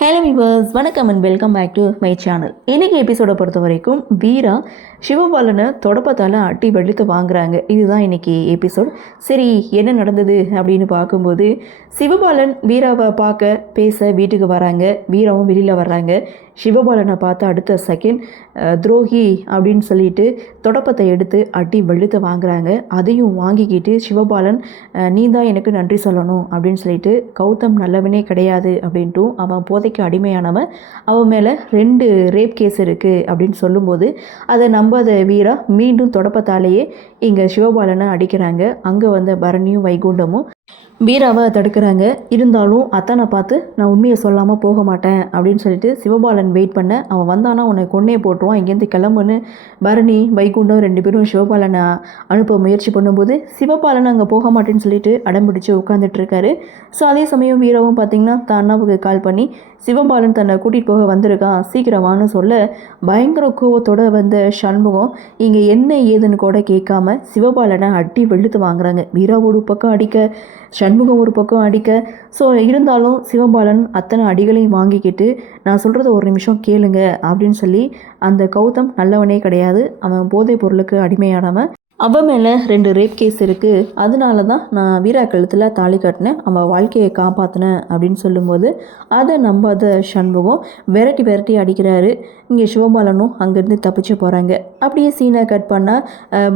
Hello viewers, வணக்கம் and welcome back to my channel. இன்றைக்கி எபிசோடை பொறுத்த வரைக்கும் வீரா சிவபாலனை தொடப்பத்தால் அட்டி வெளுத்து வாங்குறாங்க. இதுதான் இன்றைக்கி எபிசோட். சரி, என்ன நடந்தது அப்படின்னு பார்க்கும்போது சிவபாலன் வீராவை பார்க்க பேச வீட்டுக்கு வராங்க. வீராவும் வெளியில் வர்றாங்க. சிவபாலனை பார்த்து அடுத்த செகண்ட் துரோகி அப்படின்னு சொல்லிட்டு தொடப்பத்தை எடுத்து அட்டி வெளுத்து வாங்குறாங்க. அதையும் வாங்கிக்கிட்டு சிவபாலன் நீ தான் எனக்கு நன்றி சொல்லணும் அப்படின்னு சொல்லிட்டு கௌதம் நல்லவனே கிடையாது அப்படின்ட்டும் அவன் போதைக்கு அடிமையானவன், அவன் மேலே 2 ரேப் கேஸ் இருக்குது அப்படின்னு சொல்லும்போது அதை நம்பாத வீரா மீண்டும் தொடப்பத்தாலேயே இங்கே சிவபாலனை அடிக்கிறாங்க. அங்கே வந்த பரணியும் வைகுண்டமும் வீராவை தடுக்கிறாங்க. இருந்தாலும் அத்தனை பார்த்து நான் உண்மையை சொல்லாமல் போக மாட்டேன் அப்படின்னு சொல்லிட்டு சிவபாலன் வெயிட் பண்ண, அவன் வந்தானா உன்னை கொன்னே போட்டுருவான், இங்கேருந்து கிளம்புன்னு பரணி வைகுண்டம் 2 பேரும் சிவபாலனை அனுப்ப முயற்சி பண்ணும்போது சிவபாலன் அங்கே போக மாட்டேன்னு சொல்லிட்டு அடம்பிடிச்சு உட்காந்துட்ருக்காரு. ஸோ அதே சமயம் வீராவும் பார்த்திங்கன்னா தான் அண்ணாவுக்கு கால் பண்ணி சிவபாலன் தன்னை கூட்டிகிட்டு போக வந்திருக்கான், சீக்கிரமானு சொல்ல பயங்கர கோவத்தோடு வந்த சண்முகம் இங்கே என்ன ஏதுன்னு கூட கேட்காம சிவபாலனை அட்டி வெளுத்து வாங்குறாங்க. வீரா ஒரு பக்கம் அடிக்க, சண்முகம் ஒரு பக்கம் அடிக்க. ஸோ இருந்தாலும் சிவபாலன் அத்தனை அடிகளையும் வாங்கிக்கிட்டு நான் சொல்கிறத ஒரு நிமிஷம் கேளுங்க அப்படின்னு சொல்லி, அந்த கௌதம் நல்லவனே கிடையாது, அவன் போதைப் பொருளுக்கு அடிமையானவன், அவன் மேலே 2 ரேப் கேஸ் இருக்குது, அதனால தான் நான் வீரா கழுத்தில் தாலி கட்டினேன், அவன் வாழ்க்கையை காப்பாற்றினேன் அப்படின்னு சொல்லும்போது அதை நம்பாத சண்முகம் விரட்டி அடிக்கிறாரு. இங்கே சிவபாலனும் அங்கேருந்து தப்பிச்சு போகிறாங்க. அப்படியே சீனை கட் பண்ணால்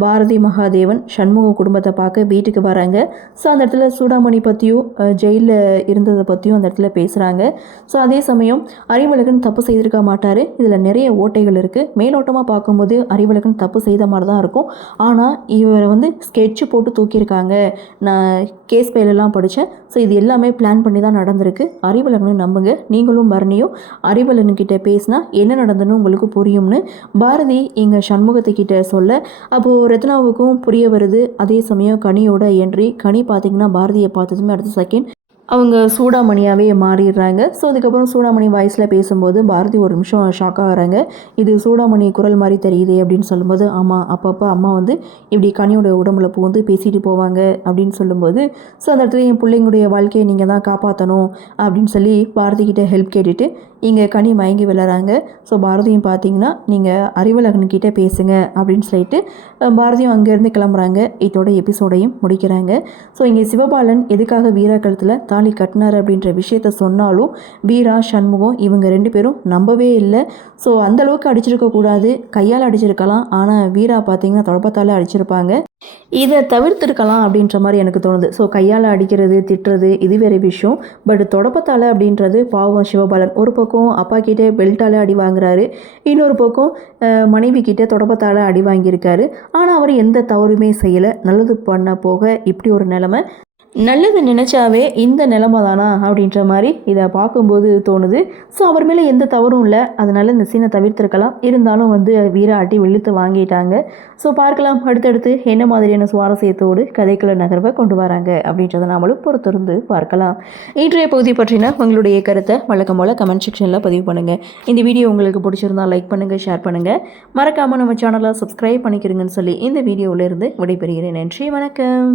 பாரதி மகாதேவன் சண்முகம் குடும்பத்தை பார்க்க வீட்டுக்கு வராங்க. ஸோ அந்த இடத்துல சூடாமணி பற்றியும் ஜெயிலில் இருந்ததை பற்றியும் அந்த இடத்துல பேசுகிறாங்க. ஸோ அதே சமயம் அறிவழகன் தப்பு செய்திருக்க மாட்டார், இதில் நிறைய ஓட்டைகள் இருக்குது. மேலோட்டமாக பார்க்கும்போது அறிவழகன் தப்பு செய்த மாதிரி தான் இருக்கும். ஆனால் இவரை ஸ்கெட்சு போட்டு தூக்கியிருக்காங்க. நான் கேஸ் ஃபைலெல்லாம் படித்தேன். ஸோ இது எல்லாமே பிளான் பண்ணி தான் நடந்திருக்கு. அறிவழகனும் நம்புங்க, நீங்களும் பரணியும் அறிவழகன்கிட்ட பேசினா என்ன நடந்ததுன்னு உங்களுக்கு புரியும்னு பாரதி இங்கே சண்முகத்துக்கிட்ட சொல்ல, அப்போது ரத்னாவுக்கும் புரிய வருது. அதே சமயம் கனியோட என்ட்ரி. கனி பார்த்திங்கன்னா பாரதியை பார்த்ததுமே அடுத்த செகண்ட் அவங்க சூடாமணியாகவே மாறிடுறாங்க. ஸோ அதுக்கப்புறம் சூடாமணி வாய்ஸில் பேசும்போது பாரதி ஒரு நிமிஷம் ஷாக் ஆகிறாங்க. இது சூடாமணி குரல் மாதிரி தெரியுது அப்படின்னு சொல்லும்போது, ஆமாம், அப்பப்போ அம்மா இப்படி கனியோட உடம்புல புகுந்து பேசிட்டு போவாங்க அப்படின்னு சொல்லும்போது, ஸோ அந்த இடத்துல என் பிள்ளைங்களுடைய வாழ்க்கையை நீங்கள் தான் காப்பாற்றணும் அப்படின்னு சொல்லி பாரதிக்கிட்ட ஹெல்ப் கேட்டுட்டு இங்கே கனி மயங்கி விளையாடுறாங்க. ஸோ பாரதியும் பார்த்தீங்கன்னா நீங்கள் அறிவழகன்கிட்ட பேசுங்க அப்படின்னு சொல்லிட்டு பாரதியும் அங்கேருந்து கிளம்புறாங்க. இதோட எபிசோடையும் முடிக்கிறாங்க. ஸோ இங்கே சிவபாலன் எதுக்காக வீரா கழுத்தில் தாலி கட்டினார் அப்படின்ற விஷயத்த சொன்னாலும் வீரா சண்முகம் இவங்க 2 பேரும் நம்பவே இல்லை. ஸோ அந்தளவுக்கு அடிச்சிருக்கக்கூடாது, கையால் அடிச்சிருக்கலாம், ஆனால் வீரா பார்த்தீங்கன்னா தொடப்பத்தால் அடிச்சிருப்பாங்க. இதை தவிர்த்திருக்கலாம் அப்படின்ற மாதிரி எனக்கு தோணுது. ஸோ கையால் அடிக்கிறது, திட்டுறது இது வேறு விஷயம். பட் தொடப்பத்தால் அப்படின்றது பாவம் சிவபாலன். ஒரு பக்கம் அப்பா கிட்டே பெல்ட்டால் அடி வாங்குறாரு, இன்னொரு பக்கம் மனைவி கிட்டே தொடப்பத்தால் அடி வாங்கியிருக்காரு. ஆனால் அவர் எந்த தவறுமே செய்யலை. நல்லது பண்ண போக இப்படி ஒரு நிலைமை. நல்லது நினச்சாவே இந்த நிலைமை தானா அப்படின்ற மாதிரி இதை பார்க்கும்போது தோணுது. ஸோ அவர் மேலே எந்த தவறும் இல்லை, அதனால் இந்த சீனை தவிர்த்திருக்கலாம். இருந்தாலும் வீரா அட்டி வெளுத்து வாங்கிட்டாங்க. ஸோ பார்க்கலாம் அடுத்தடுத்து என்ன மாதிரியான சுவாரஸ்யத்தோடு கதைக்குள்ள நகர்வை கொண்டு வராங்க அப்படின்றத நாமளும் பொறுத்திருந்து பார்க்கலாம். இன்றைய பகுதி பற்றின உங்களுடைய கருத்தை வழக்கம் போல் கமெண்ட் செக்ஷனில் பதிவு பண்ணுங்கள். இந்த வீடியோ உங்களுக்கு பிடிச்சிருந்தால் லைக் பண்ணுங்கள், ஷேர் பண்ணுங்கள், மறக்காமல் நம்ம சேனலை சப்ஸ்கிரைப் பண்ணிக்கிறீங்கன்னு சொல்லி இந்த வீடியோவிலிருந்து விடைபெறுகிறேன். நன்றி, வணக்கம்.